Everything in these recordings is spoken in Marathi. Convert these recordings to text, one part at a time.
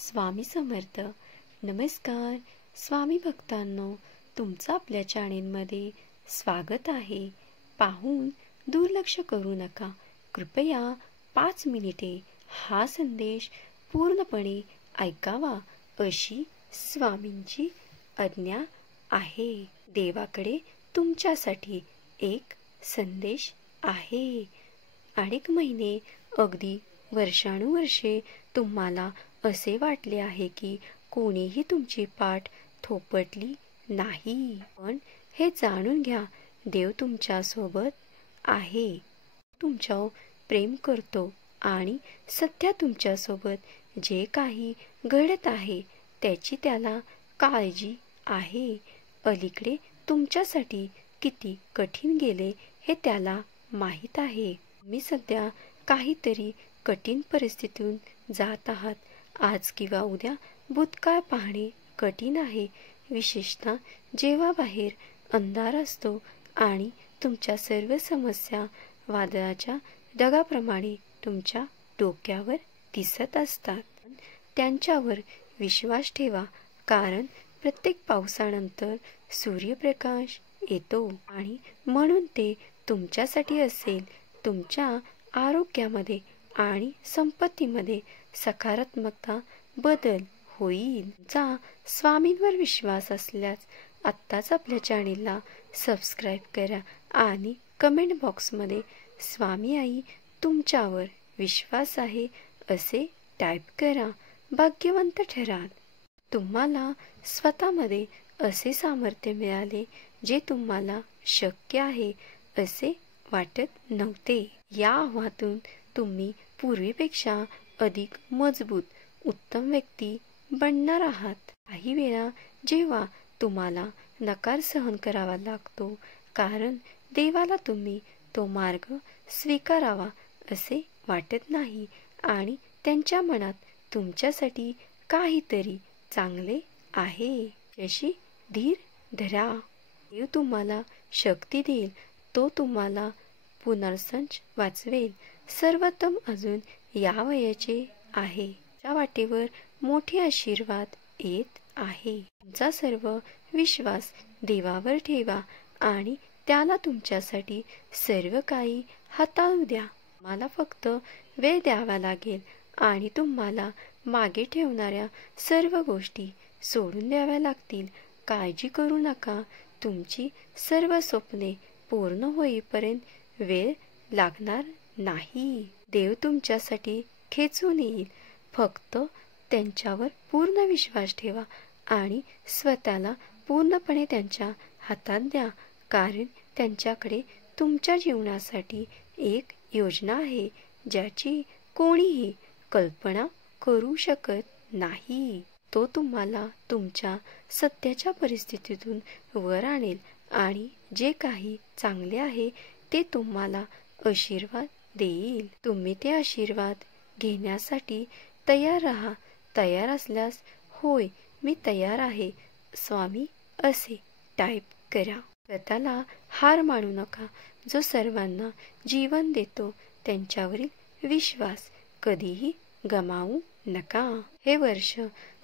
स्वामी समर्थ. नमस्कार स्वामी भक्तांनो, तुमचं आपल्या चॅनेलमध्ये स्वागत आहे. पाहून दुर्लक्ष करू नका. कृपया 5 मिनिटे हा संदेश पूर्णपणे ऐकावा अशी स्वामींची आज्ञा आहे. देवाकडे तुमच्यासाठी एक संदेश आहे. अनेक महिने, अगदी वर्षानुवर्षे तुम्हाला असे वाटले आहे की कोणीही तुमची पाठ थोपटली नाही. पण हे जाणून घ्या, देव तुमच्या सोबत आहे, तुमच्यावर प्रेम करतो आणि सध्या तुमच्यासोबत जे काही घडत आहे त्याची त्याला काळजी आहे. अलीकडे तुमच्यासाठी किती कठीण गेले हे त्याला माहीत आहे. मी सध्या काहीतरी कठीण परिस्थितीतून जात आहात. आज किंवा उद्या भूतकाळ पाहणे कठीण आहे, विशेषतः जेव्हा बाहेर अंधार असतो आणि तुमच्या सर्व समस्या वादळाच्या ढगाप्रमाणे तुमच्या डोक्यावर दिसत असतात. त्यांच्यावर विश्वास ठेवा, कारण प्रत्येक पावसानंतर सूर्यप्रकाश येतो आणि म्हणून ते तुमच्यासाठी असेल. तुमच्या आरोग्यामध्ये आणि संपत्तीमध्ये सकारात्मकता बदल होईल. तुमचा स्वामींवर विश्वास असल्यास आत्ताच आपल्या चॅनेलला सबस्क्राईब करा आणि कमेंट बॉक्समध्ये स्वामी आई तुमच्यावर विश्वास आहे असे टाईप करा. भाग्यवंत ठराल. तुम्हाला स्वतःमध्ये असे सामर्थ्य मिळाले जे तुम्हाला शक्य आहे असे वाटत नव्हते. या आव्हानातून तुम्ही पूर्वीपेक्षा अधिक मजबूत, उत्तम व्यक्ती बनणार आहात. काही वेळा जेव्हा तुम्हाला नकार सहन करावा लागतो, कारण देवाला तुम्ही तो मार्ग स्वीकारावा असे वाटत नाही आणि त्यांच्या मनात तुमच्यासाठी काहीतरी चांगले आहे. जशी धीर धरा. देव तुम्हाला शक्ती देईल. तो तुम्हाला पुनर्संच वाचवेल. सर्वोत्तम अजून या वयाचे आहे. त्या वाटेवर मोठे आशीर्वाद येत आहे. तुमचा सर्व विश्वास देवावर ठेवा आणि त्याला तुमच्यासाठी सर्व काही हाताळू द्या. मला फक्त वेळ द्यावा लागेल आणि तुम्हाला मागे ठेवणाऱ्या सर्व गोष्टी सोडून द्याव्या लागतील. काळजी करू नका. तुमची सर्व स्वप्ने पूर्ण होईपर्यंत वेळ लागणार नाही. देव तुमच्यासाठी खेचून येईल. फक्त त्यांच्यावर पूर्ण विश्वास ठेवा आणि स्वतःला पूर्णपणे त्यांच्या हातात द्या, कारण त्यांच्याकडे तुमच्या जीवनासाठी एक योजना आहे ज्याची कोणीही कल्पना करू शकत नाही. तो तुम्हाला तुमच्या सध्याच्या परिस्थितीतून वर आणेल आणि जे काही चांगले आहे ते तुम्हाला आशीर्वाद देईल. तुम्ही ते आशीर्वाद घेण्यासाठी तयार राहा. तयार असल्यास होय मी तयार आहे स्वामी असे टाईप करा. स्वतःला हार मानू नका. जो सर्वांना जीवन देतो त्यांच्यावरील विश्वास कधीही गमावू नका. हे वर्ष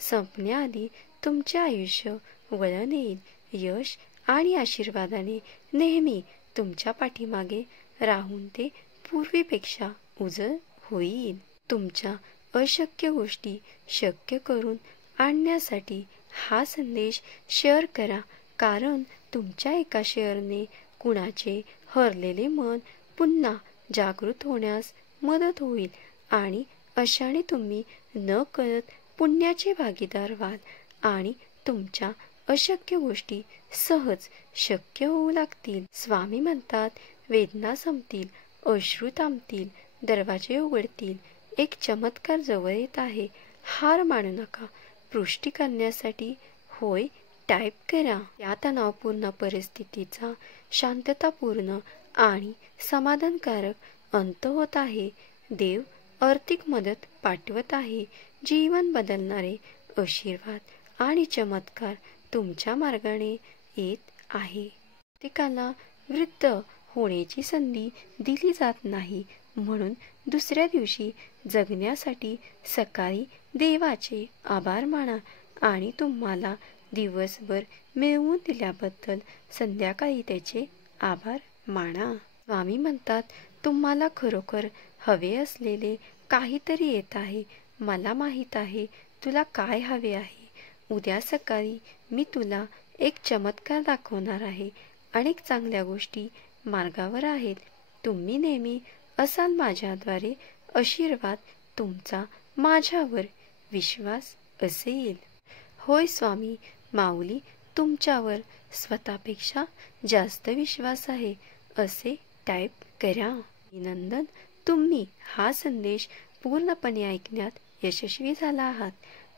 संपण्याआधी तुमचे आयुष्य वळण येईल. यश आणि आशीर्वादाने नेहमी तुमच्या पाठीमागे राहून ते पूर्वीपेक्षा उजळ होईल. तुमच्या अशक्य गोष्टी शक्य करून आणण्यासाठी हा संदेश शेअर करा, कारण तुमच्या एका शेअरने कुणाचे हरलेले मन पुन्हा जागृत होण्यास मदत होईल आणि अशाने तुम्ही न कळत पुण्याचे भागीदार व्हाल आणि तुमच्या अशक्य गोष्टी सहज शक्य होऊ लागतील. स्वामी म्हणतात, वेदना संपतील, अश्रू थांबतील, दरवाजे उघडतील. एक चमत्कार जवळ येत आहे. हार मानू नका. पुष्टी करण्यासाठी होय टाईप करा. या तणावपूर्ण परिस्थितीचा शांततापूर्ण आणि समाधानकारक अंत होत आहे. देव आर्थिक मदत पाठवत आहे. जीवन बदलणारे आशीर्वाद आणि चमत्कार तुमच्या मार्गाने येत आहे. प्रत्येकाला वृद्ध होण्याची संधी दिली जात नाही, म्हणून दुसऱ्या दिवशी जगण्यासाठी सकाळी देवाचे आभार माना आणि तुम्हाला दिवसभर मिळवून दिल्याबद्दल संध्याकाळी त्याचे आभार माना. स्वामी म्हणतात, तुम्हाला खरोखर हवे असलेले काहीतरी येत आहे. मला माहीत आहे तुला काय हवे आहे. उद्या सकाळी मी तुला एक चमत्कार दाखवणार आहे. अनेक चांगल्या गोष्टी मार्गावर आहेत. तुम्ही नेहमी असाल माझ्याद्वारे आशीर्वाद. तुमचा माझ्यावर विश्वास असेल. होय स्वामी, माऊली तुमच्यावर स्वतःपेक्षा जास्त विश्वास आहे असे टाईप करा. अभिनंदन, तुम्ही हा संदेश पूर्णपणे ऐकण्यात यशस्वी झाला आहात.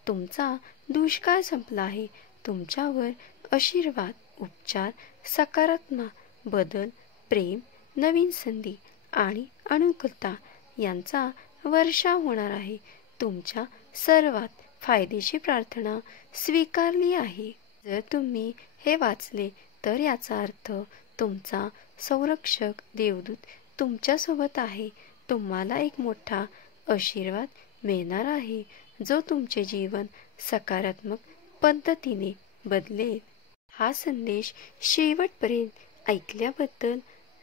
तुमचा दुष्काळ संपला आहे. तुमच्यावर आशीर्वाद, उपचार, सकारात्मक बदल, प्रेम, नवीन संधी आणि अनुकूलता यांचा वर्षाव होणार आहे. तुमच्या सर्वात फायदेची प्रार्थना स्वीकारली आहे. जर तुम्ही हे वाचले तर याचा अर्थ तुमचा संरक्षक देवदूत तुमच्यासोबत आहे. तुम्हाला एक मोठा आशीर्वाद मिळणार आहे जो तुमचे जीवन सकारात्मक पद्धतीने बदलेल. हा संदेश शेवटपर्यंत ऐकल्याबद्दल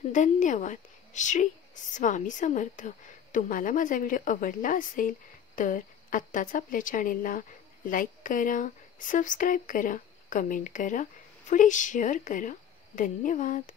धन्यवाद. श्री स्वामी समर्थ. तुम्हाला माझा व्हिडिओ आवडला असेल तर आत्ताच आपल्या चॅनेलला लाईक करा, सबस्क्राईब करा, कमेंट करा, पुढे शेअर करा. धन्यवाद.